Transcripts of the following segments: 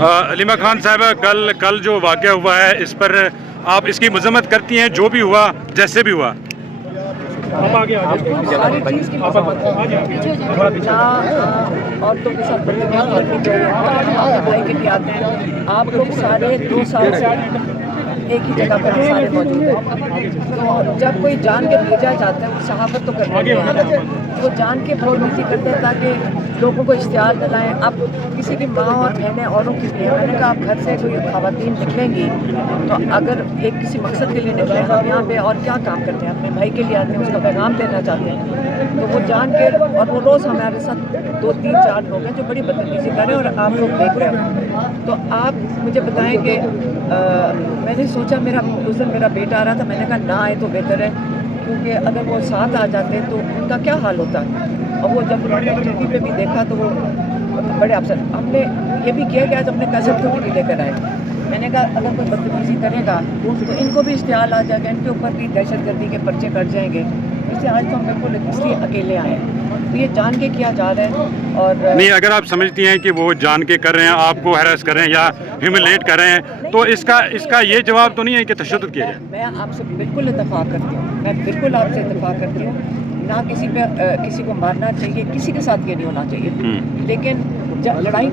علیمہ خان صاحبہ کل جو واقعہ ہوا ہے اس پر آپ اس کی مذمت کرتی ہیں، جو بھی ہوا جیسے بھی ہوا؟ ساری چیز کی عورتوں کے ساتھ بدتمیزی کرنی چاہیے، بھائی کے لیے آتے ہیں آپ لوگ سارے 2 سال سے ایک ہی جگہ پر سارے موجود ہیں، تو جب کوئی جان کے بھیجا جاتا ہے وہ صحافت تو کرنا ہے، وہ جان کے بدتمیزی کرتے ہیں تاکہ لوگوں کو اشتہار دلائیں۔ اب کسی کی ماں اور بہنیں اوروں کی بھی ہیں، میں نے کہا آپ گھر سے کوئی خواتین نکلیں گی تو اگر ایک کسی مقصد کے لیے نکلیں، ہم یہاں پہ اور کیا کام کرتے ہیں، اپنے بھائی کے لیے آتے ہیں، اس کا پیغام دینا چاہتے ہیں، تو وہ جان کے اور وہ روز ہمارے ساتھ 2 3 4 لوگ ہیں جو بڑی بدتمیزی کر رہے ہیں اور آپ لوگ دیکھ رہے ہیں۔ تو آپ مجھے بتائیں کہ میں نے سوچا اس دن میرا بیٹا آ رہا تھا، میں نے کہا نہ آئے تو بہتر ہے، کیونکہ اگر وہ ساتھ آ جاتے تو ان کا کیا حال ہوتا۔ اور وہ جب انہوں نے ٹی وی پہ بھی دیکھا تو وہ بڑے افسر، ہم نے یہ بھی کیا کہ آج اپنے کزن کو بھی لے کر آئے، میں نے کہا اگر کوئی بدتمیزی کرے گا تو ان کو بھی اشتعال آ جائے گا، ان کے اوپر بھی دہشت گردی کے پرچے کٹ جائیں گے، اس لیے آج تو ہم بالکل اس لیے اکیلے آئے ہیں، تو یہ جان کے کیا جا رہا ہے۔ اور نہیں، اگر آپ سمجھتی ہیں کہ وہ جان کے کر رہے ہیں، آپ کو ہیراس کر رہے ہیں یا ہیوملیٹ کر رہے ہیں، تو اس کا یہ جواب تو نہیں ہے کہ تشدد کیا جائے؟ میں آپ سے بالکل اتفاق کرتی ہوں، میں بالکل آپ سے اتفاق کرتی ہوں، نہ کسی کو مارنا چاہیے، کسی کے ساتھ یہ نہیں ہونا چاہیے، لیکن جب لڑائی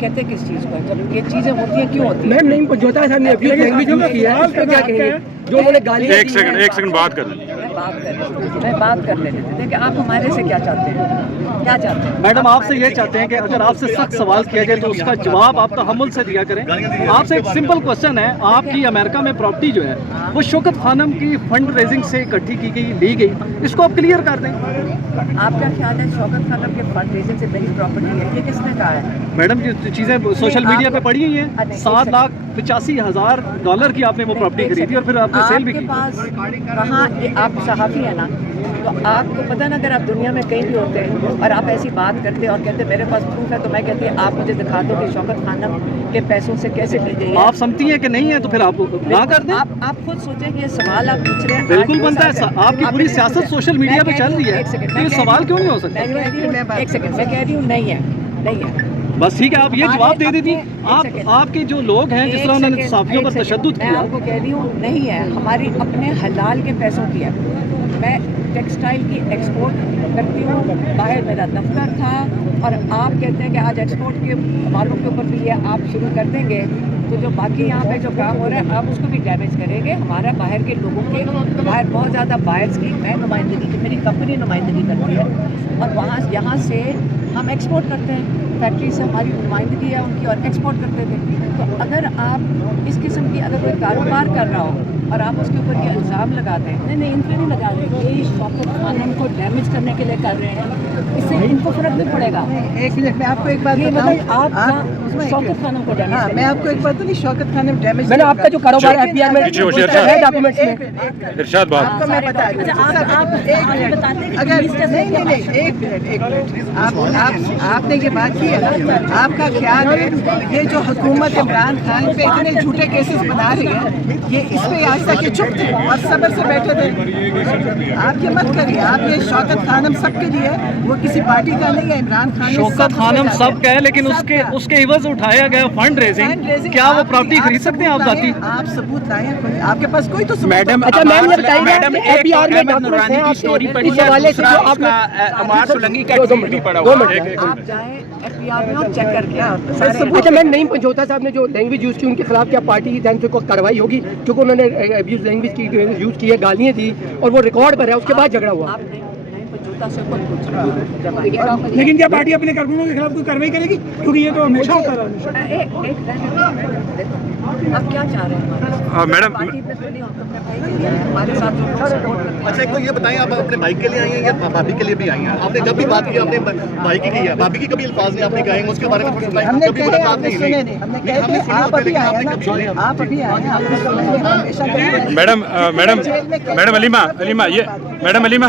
کہتے ہیں کس چیز کو، جب یہ چیزیں ہوتی ہیں کیوں ہوتی ہیں؟ نہیں پہنچوتا صاحب نے ابیوز لینگویج یوز کی ہے، اس پہ کیا کہیں گے؟ جو انہوں نے گالیاں ایک سیکنڈ بات کر لیں۔ میں بات کر لیتے تھے کہ آپ ہمارے سے کیا چاہتے ہیں، کیا چاہتے ہیں؟ میڈم آپ سے یہ چاہتے ہیں کہ اگر آپ سے سخت سوال کیا جائے تو اس کا جواب آپ تحمل سے دیا کریں۔ آپ سے ایک سمپل کوسچن ہے، آپ کی امریکہ میں پراپرٹی جو ہے وہ شوکت خانم کی فنڈ ریزنگ سے اکٹھی کی گئی، لی گئی، اس کو آپ کلیئر کر دیں۔ آپ کا خیال ہے شوکت خانم کے فنڈ ریزنگ سے میری پراپرٹی ہے، یہ کس نے کہا ہے؟ میڈم جو چیزیں سوشل میڈیا پہ پڑھی ہوئی ہیں، $7,85,000 کی آپ نے وہ پراپرٹی خریدی اور پھر آپ نے سیل بھی کی۔ آپ کے پاس کہاں، آپ صحافی ہیں نا، تو آپ کو پتہ نا اگر آپ دنیا میں کہیں بھی ہوتے ہیں اور آپ ایسی بات کرتے اور کہتے میرے پاس پروف ہے، تو میں کہتی آپ مجھے دکھا دو کہ شوکت خانم کے پیسوں سے کیسے لی گئی ہے۔ آپ سمجھتی ہیں کہ نہیں ہے تو پھر آپ نہ کر دیں۔ آپ خود سوچیں کہ یہ سوال آپ پوچھ رہے ہیں، بالکل بنتا ہے، آپ کی پوری سیاست سوشل میڈیا پہ چل رہی ہے، تو یہ سوال کیوں نہیں ہو سکتا؟ ایک سیکنڈ، میں کہہ رہی ہوں نہیں ہے۔ بس ٹھیک ہے، آپ یہ جواب دے دیتی۔ آپ کے جو لوگ ہیں جس طرح انہوں نے صحافیوں پر تشدد میں کیا، آپ کو کہہ رہی ہوں نہیں ہے، ہماری اپنے حلال کے پیسوں کی ہے۔ میں ٹیکسٹائل کی ایکسپورٹ کرتی ہوں، باہر میرا دفتر تھا، اور آپ کہتے ہیں کہ آج ایکسپورٹ کے والوں کے اوپر بھی یہ آپ شروع کر دیں گے تو جو باقی یہاں پہ جو کام ہو رہا ہے آپ اس کو بھی ڈیمیج کریں گے۔ ہمارا باہر کے لوگوں کے، باہر بہت زیادہ بائرس کی میں نمائندگی کی، میری کمپنی نمائندگی کرتی ہے، اور یہاں سے ہم ایکسپورٹ کرتے ہیں، فیکٹری سے ہماری نمائندگی ہے ان کی، اور ایکسپورٹ کرتے تھے۔ تو اگر آپ اس قسم کی اگر کوئی کاروبار کر رہا ہو اور آپ اس کے اوپر یہ الزام لگاتے ہیں، نہیں ان پہ نہیں لگا رہے، یہ شوکت خانم کو ڈیمیج کرنے کے لیے کر رہے ہیں، اس سے ان کو فرق نہیں پڑے گا۔ ایک منٹ میں آپ کو ایک بات بتاؤں، آپ شوکت خانم کو ڈیمیج میں آپ کو ایک بات بتاؤں، شوکت خانم ڈیمیج میں نے آپ کا جو کاروبار ہے FBR میں ڈاکومنٹس میں ارشاد بات آپ کو میں بتا دوں، اگر نہیں ایک منٹ، آپ نے یہ بات کی ہے، آپ کا خیال ہے یہ جو حکومت عمران خان پہ اتنے جھوٹے کیسز بنا رہی ہے، یہ اس پہ آج تک یہ چپ تھے اور صبر سے بیٹھے تھے؟ آپ یہ مت کریے، آپ یہ شوکت خانم سب کے لیے، وہ کسی پارٹی کا نہیں ہے، عمران خان شوکت خانم سب کا ہے، لیکن اس کے عوض اٹھایا گیا فنڈ ریزنگ، کیا وہ پراپرٹی خرید سکتے ہیں آپ ذاتی؟ آپ ثبوت لائیں، آپ کے پاس کوئی تو میڈم اچھا میم یہ بتائیے FBR میں ڈاکومنٹس ہیں آپ اس حوالے سے جو آپ نے عمار سولنگی کا ٹویٹ بھی پڑا ہوا ہے۔ آپ جائیں FBR میں اور چیک کر کے اچھا میم نہیں پنجوتا صاحب نے جو لینگویج یوز کی ان کے خلاف کیا پارٹی کی جانب سے کوئی کارروائی ہوگی؟ کیونکہ انہوں نے ابیوز لینگویج کی یوز کی ہے، گالیاں دی اور وہ ریکارڈ پر ہے، اس کے بعد جھگڑا ہوا۔ لیکن کیا پارٹی اپنے کارکنوں کے خلاف کوئی کارروائی کرے گی؟ کیونکہ یہ تو ہمیشہ ہوتا رہا۔ آپ کیا چاہ رہے ہیں میڈم؟ ہمارے ساتھ اچھا ایک تو یہ بتائیں، آپ اپنے بھائی کے لیے آئی ہیں یا بھابھی کے لیے بھی آئی ہیں؟ آپ نے جب بھی بات کی اپنے بھائی کی ہے، بھابھی کی کبھی الفاظ نہیں آپ نے کہے، اس کے بارے میں کچھ ہم نے کہے، آپ نے سنے نہیں، ہم نے کہے کہ آپ ابھی آئے ہیں نا، آپ ابھی آئے ہیں، آپ نے ہمیشہ میڈم علیمہ